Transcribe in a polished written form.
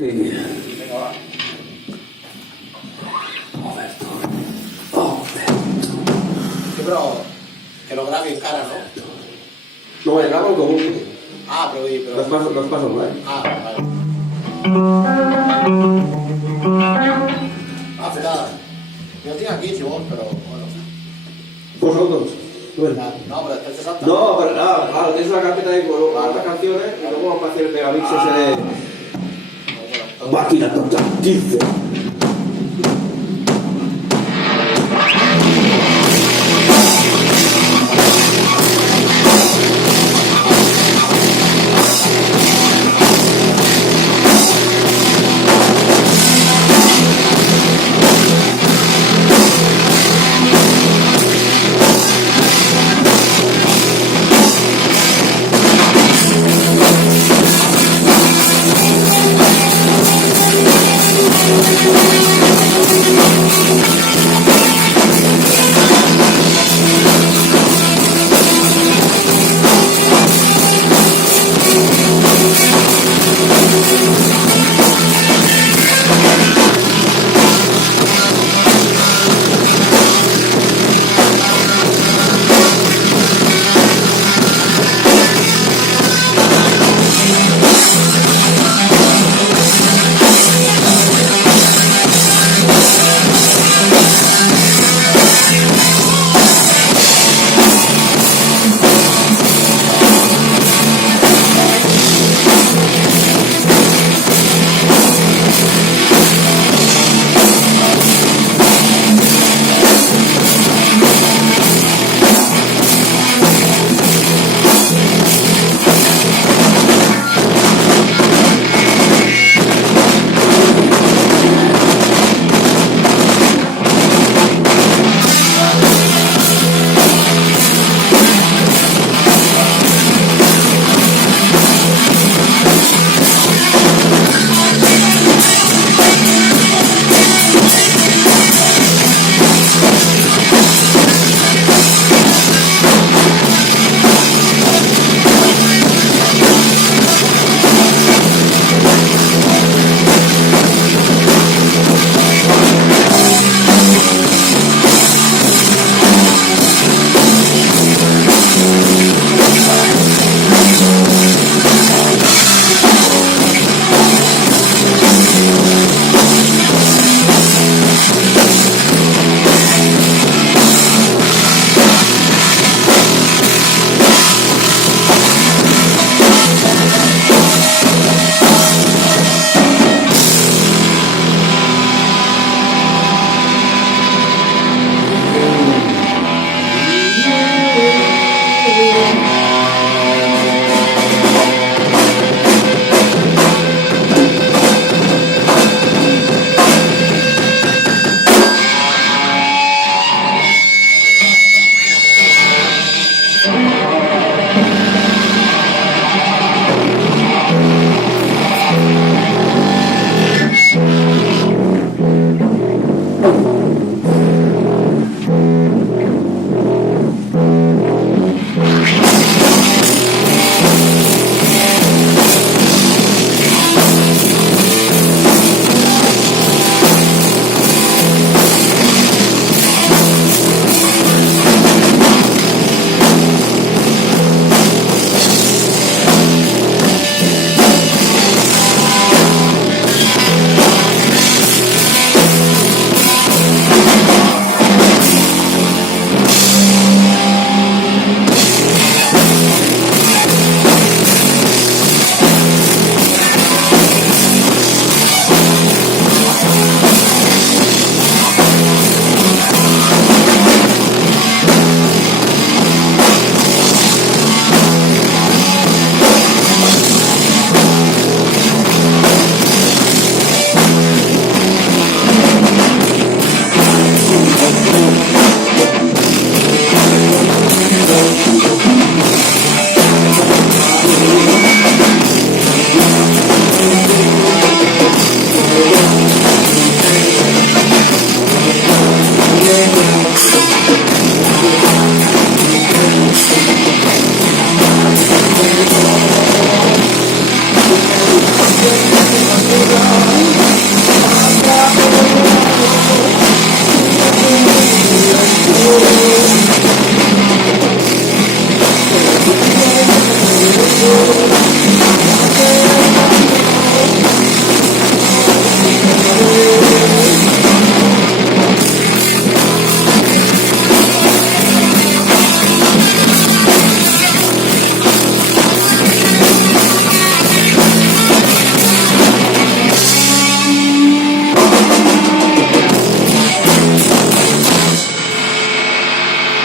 Sí. Venga, va. Sí, pero que lo grabe en cara, ¿no? No, me grabo como un... Ah, pero... Los paso por ahí. Ah, vale. Ah, cuidado. Yo tengo aquí, si vos, pero bueno. Vosotros. Bueno. No, pero después te salta. No, pero nada, claro, tienes una carpeta ahí con las canciones y luego vamos a hacer el megamix ese de... Máquina Total 15.